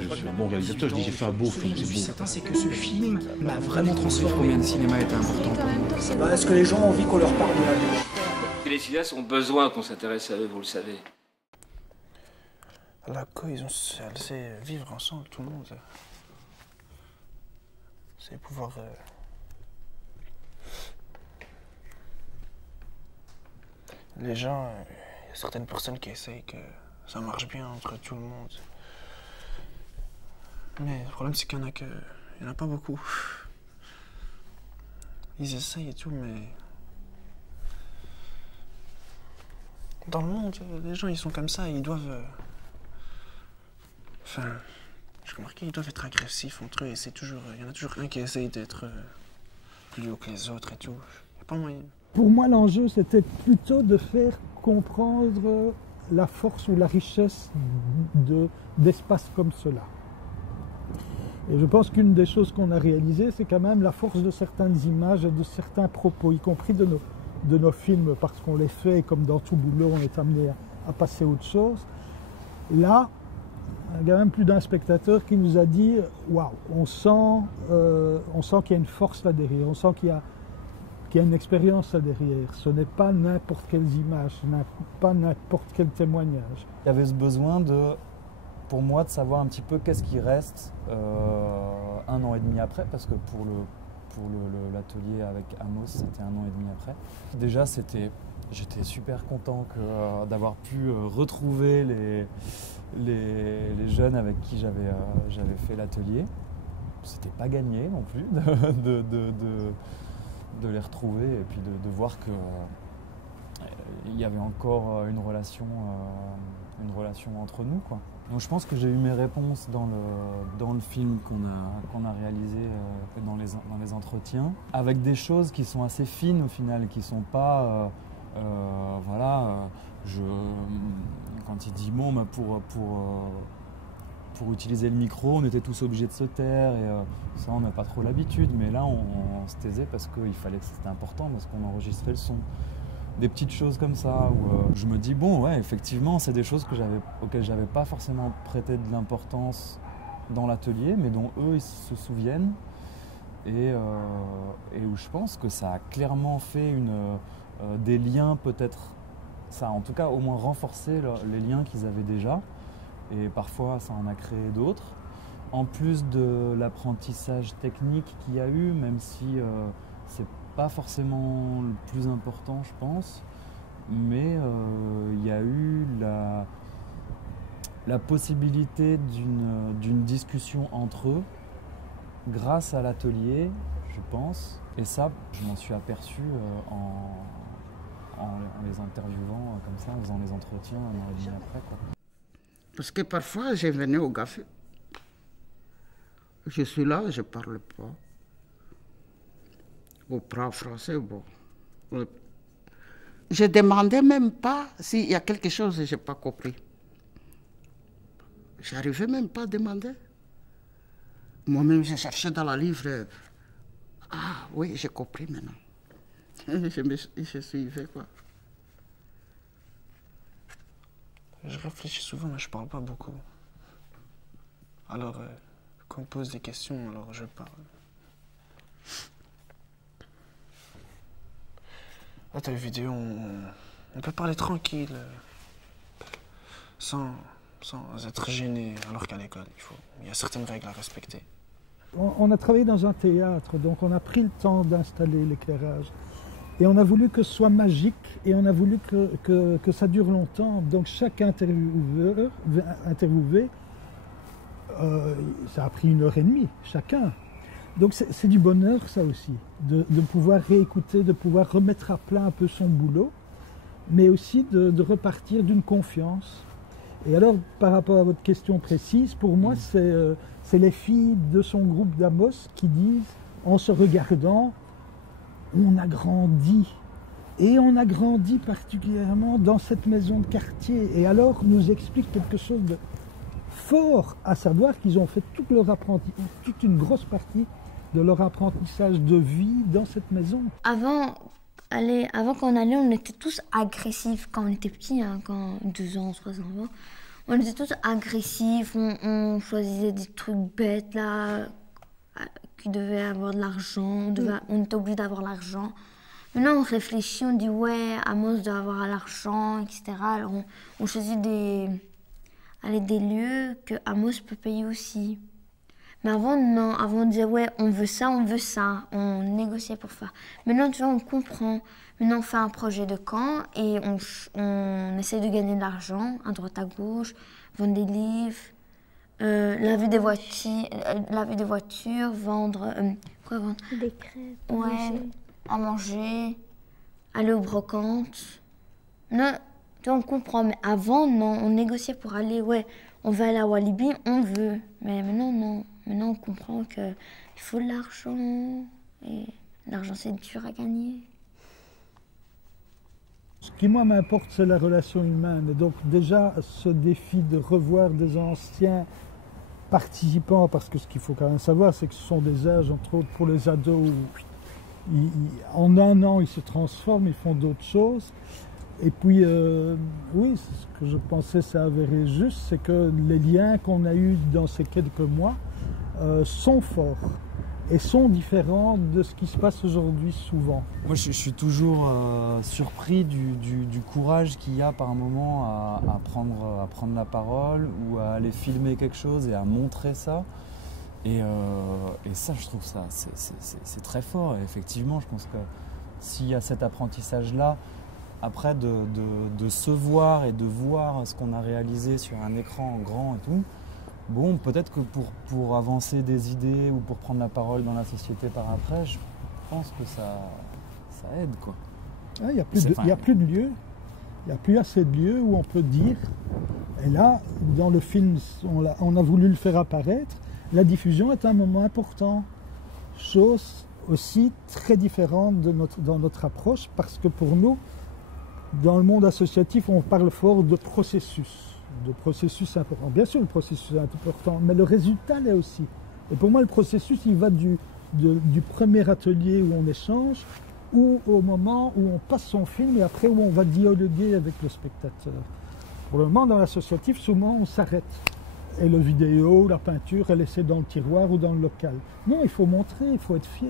pas que je suis un bon réalisateur, je dis j'ai fait un beau film. Ce que je suis certain, c'est que ce film m'a vraiment transformé. Combien le cinéma était important pour nous. Est-ce que les gens ont envie qu'on leur parle de la vie? Les cinéastes ont besoin qu'on s'intéresse à eux, vous le savez. La cohésion sociale, c'est vivre ensemble, tout le monde. C'est pouvoir... Les gens, il y a certaines personnes qui essayent que ça marche bien entre tout le monde. Mais le problème, c'est qu'il y en a pas beaucoup. Ils essayent et tout, mais... Dans le monde, les gens, ils sont comme ça, ils doivent... Enfin, j'ai remarqué, ils doivent être agressifs entre eux, et c'est toujours... Il y en a toujours un qui essaye d'être plus haut que les autres et tout. Il n'y a pas moyen. Pour moi, l'enjeu, c'était plutôt de faire comprendre la force ou la richesse d'espaces comme cela. Et je pense qu'une des choses qu'on a réalisées, c'est quand même la force de certaines images et de certains propos, y compris de nos films, parce qu'on les fait, et comme dans tout boulot, on est amené à passer à autre chose. Là, il y a quand même plus d'un spectateur qui nous a dit « Waouh, on sent qu'il y a une force là derrière, on sent qu'il y a une expérience là derrière. Ce n'est pas n'importe quelle image, pas n'importe quel témoignage. » Il y avait ce besoin pour moi de savoir un petit peu qu'est-ce qui reste 1 an et demi après, parce que pour l'atelier avec Amos, c'était 1 an et demi après. Déjà, j'étais super content d'avoir pu retrouver les jeunes avec qui j'avais fait l'atelier. C'était pas gagné non plus de les retrouver et puis de voir que il y avait encore une relation entre nous, quoi. Donc je pense que j'ai eu mes réponses dans le film qu'on a réalisé dans les entretiens, avec des choses qui sont assez fines au final, qui sont pas quand il dit bon bah, pour utiliser le micro, on était tous obligés de se taire et ça on n'a pas trop l'habitude, mais là on se taisait parce qu'il fallait que c'était important, parce qu'on enregistrait le son. Des petites choses comme ça où je me dis bon ouais, effectivement c'est des choses auxquelles j'avais pas forcément prêté de l'importance dans l'atelier, mais dont eux ils se souviennent et où je pense que ça a clairement fait des liens, peut-être ça a en tout cas au moins renforcé les liens qu'ils avaient déjà, et parfois ça en a créé d'autres, en plus de l'apprentissage technique qu'il y a eu, même si c'est pas forcément le plus important, je pense, mais il y a eu la possibilité d'une discussion entre eux grâce à l'atelier, je pense. Et ça, je m'en suis aperçu en les interviewant comme ça, en faisant les entretiens 1 an et demi après, quoi. Parce que parfois, je venais au café. Je suis là, je parle pas. Au prof français, bon. Je demandais même pas s'il y a quelque chose que je n'ai pas compris. J'arrivais même pas à demander. Moi-même, je cherchais dans la livre. Ah oui, j'ai compris maintenant. Je suivais, quoi. Je réfléchis souvent, mais je parle pas beaucoup. Alors, quand on me pose des questions, alors je parle. Là, t'as une vidéo, on peut parler tranquille, sans être gêné, alors qu'à l'école, il y a certaines règles à respecter. On a travaillé dans un théâtre, donc on a pris le temps d'installer l'éclairage. Et on a voulu que ce soit magique, et on a voulu que ça dure longtemps. Donc chaque interviewé, ça a pris 1 heure et demie, chacun. Donc c'est du bonheur, ça aussi, de pouvoir réécouter, de pouvoir remettre à plat un peu son boulot, mais aussi de repartir d'une confiance. Et alors, par rapport à votre question précise, pour moi, c'est les filles de son groupe d'Amos qui disent, en se regardant, on a grandi. Et on a grandi particulièrement dans cette maison de quartier. Et alors, nous explique quelque chose de fort, à savoir qu'ils ont fait toute une grosse partie de leur apprentissage de vie dans cette maison. Avant qu'on allait, on était tous agressifs quand on était petits, hein, quand 2 ans, 3 ans. On était tous agressifs, on choisissait des trucs bêtes là, qui devaient avoir de l'argent, on était obligé d'avoir l'argent. Maintenant on réfléchit, on dit ouais, Amos doit avoir l'argent, etc. Alors on choisit des lieux que Amos peut payer aussi. Mais avant, non, avant on disait ouais, on veut ça, on négociait pour ça. Maintenant, tu vois, on comprend. Maintenant, on fait un projet de camp et on essaie de gagner de l'argent à droite à gauche, vendre des livres, laver des voitures, vendre. Quoi vendre? Des crêpes. Ouais, à manger, aller aux brocantes. Non, tu vois, on comprend. Mais avant, non, on négociait pour aller, ouais, on va aller à Walibi, on veut. Mais maintenant, non. Maintenant, on comprend qu'il faut de l'argent. Et l'argent, c'est dur à gagner. Ce qui, moi, m'importe, c'est la relation humaine. Et donc, déjà, ce défi de revoir des anciens participants, parce que ce qu'il faut quand même savoir, c'est que ce sont des âges, entre autres, pour les ados, où en un an, ils se transforment, ils font d'autres choses. Et puis, oui, ce que je pensais s'avérer juste, c'est que les liens qu'on a eus dans ces quelques mois sont forts et sont différents de ce qui se passe aujourd'hui souvent. Moi, je suis toujours surpris du courage qu'il y a par moment à prendre la parole ou à aller filmer quelque chose et à montrer ça. Et ça, je trouve ça, c'est très fort. Et effectivement, je pense que s'il y a cet apprentissage-là, après de se voir et de voir ce qu'on a réalisé sur un écran grand et tout, bon, peut-être que pour avancer des idées ou pour prendre la parole dans la société par après, je pense que ça aide, quoi. Il n'y a plus de lieux, il n'y a plus assez de lieux où on peut dire. Et là, dans le film, on a voulu le faire apparaître, la diffusion est un moment important. Chose aussi très différente dans notre approche, parce que pour nous, dans le monde associatif, on parle fort de processus important. Bien sûr, le processus est important, mais le résultat l'est aussi. Et pour moi, le processus, il va du premier atelier où on échange, ou au moment où on passe son film, et après où on va dialoguer avec le spectateur. Pour le moment, dans l'associatif, souvent, on s'arrête. Et le vidéo, la peinture, elle est laissée dans le tiroir ou dans le local. Non, il faut montrer, il faut être fier.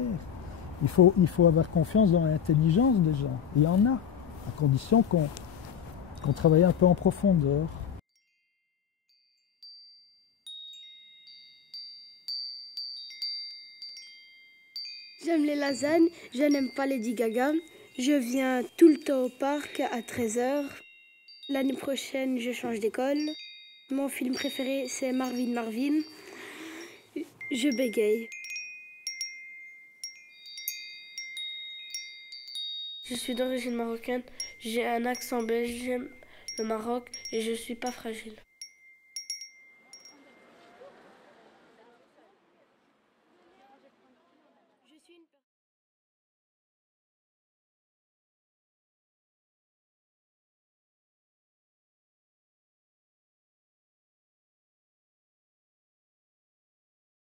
Il faut avoir confiance dans l'intelligence des gens. Il y en a, à condition qu'on travaille un peu en profondeur. J'aime les lasagnes, je n'aime pas Lady Gaga. Je viens tout le temps au parc à 13h. L'année prochaine, je change d'école. Mon film préféré, c'est Marvin Marvin. Je bégaye. Je suis d'origine marocaine, j'ai un accent belge, j'aime le Maroc et je suis pas fragile.